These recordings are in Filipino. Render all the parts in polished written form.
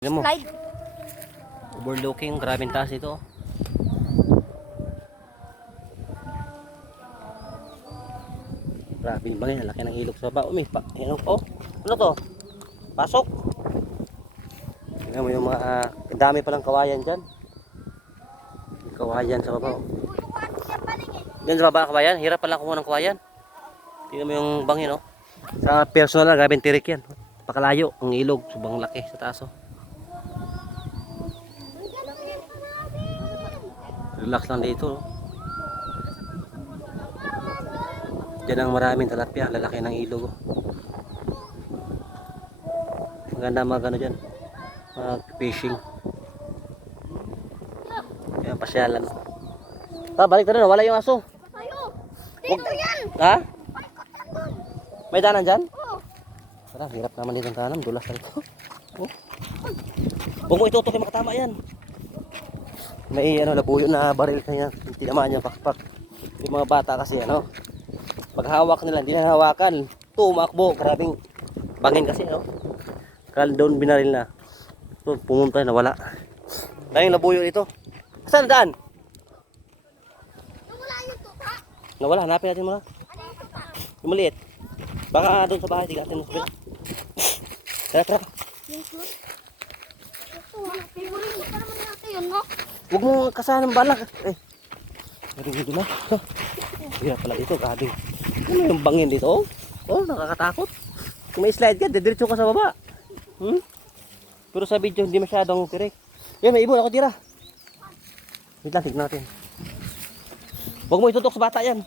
Tignan mo, Slide. overlooking, grabing taas ito. Grabe yung bangin, laki ng ilog sa baba. Ayan oh. Ano to? Pasok. Tignan mo yung mga, dami palang kawayan dyan. Kawayan sa baba. Diyan sa baba kawayan, hirap pala kumuha ng kawayan. Tignan mo yung bangin oh. Sa personal na, grabing tirik yan. Pakalayo, ang ilog, subang laki sa taas oh. Relax lang dito oh. Diyan ang maraming talapia, lalaki ng ilog oh. Maganda mga ano dyan, mag fishing. Ayan, pasyalan. Balik na rin, wala yung aso. Dito yan. Ha? May danan dyan? Oh. Tara, hirap naman dito ang tanam, dulas na ito. Oh. Huwag mo itutok yung makatama yan. May labuyo na baril kanya, tinamaan niya pakpak. Yung mga bata kasi pag hawak nila, hindi na hawakan. Tumakbo, grabing bangin kasi doon binaril na. So, pumunta na wala. Daming labuyo dito. Saan daan? Wala yung tuta. Nawala, hanapin natin muna. Ano yung tuta? Yung maliit. Baka doon sa bahay, tigatin mo sa bila. Tara. Yung shoot. Ito, favorite ko pa naman natin yun, no? Huwag mo kasahan ng balak. Dito na. Hirap pala dito, grabe. Ano yung bangin dito? Oh, nakakatakot. Kung may slide ka, didiretso ka sa baba. Pero sa video, hindi masyadong tirik. Yan, may ibon ako tira. Wait lang, tignan natin. Huwag mo itutok sa bata yan.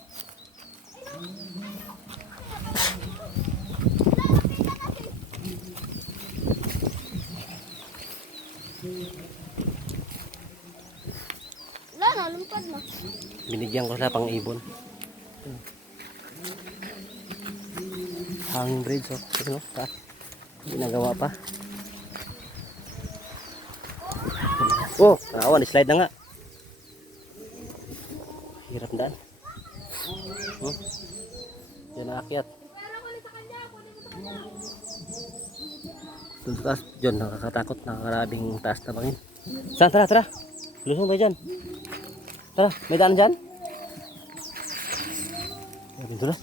Wala na, lumpad na. Binigyan ko sila pang ibon. Hanging bridge, oh. Sige, ginagawa pa. Oh, nakawan, slide na nga. Hirap daan. Yan naakyat. Doon sa taas, dyan, nakakatakot, nakakarabing taas na bangin. Saan, tara. Lusong tayo dyan. Tara, may daan dyan? Dito na.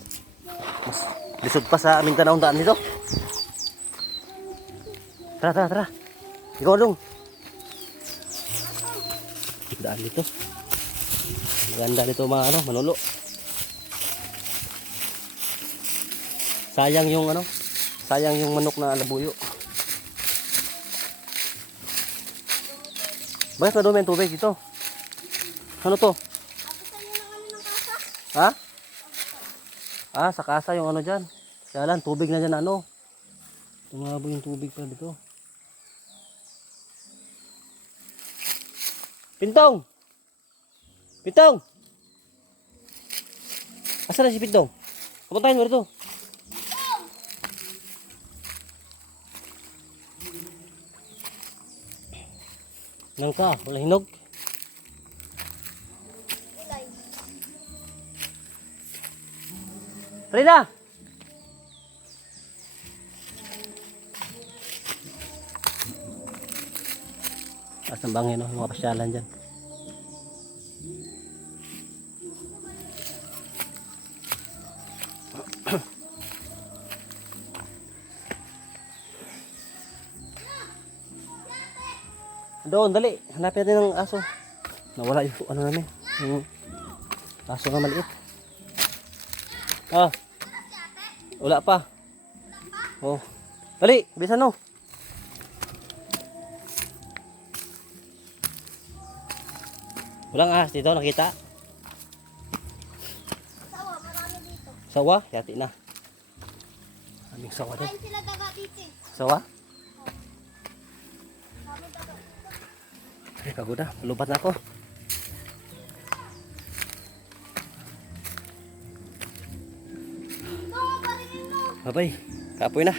Mas lisod pa sa Mindanao ang daan dito. Tara. Ikaw dong. Daan dito. Maganda dito mga manulo. Sayang yung manok na labuyo. Bakit madumi ang tubig dito? Ano to? Ha? Sa kasa yung dyan. Kaya lang, tubig na dyan Tumabo yung tubig pa dito. Pintong! Asa na si Pintong? Kapuntahin mo rito. Nangka, wala hinog. Rina! Taas ng bangin, mga pasyalan dyan. Doon, dali. Hanapin natin ng aso. Nawala yung namin. Yung aso na maliit. Wala pa. Oh. Dali, bilisan mo. Walang ahas dito, nakita? Sawa, marami dito. Sawa? Yati na. Aming sawa din. Kain sila daga dito. Sawa? Ay, pagod na. Lupat na ako. No, paringin mo. Babay. Kapoy na.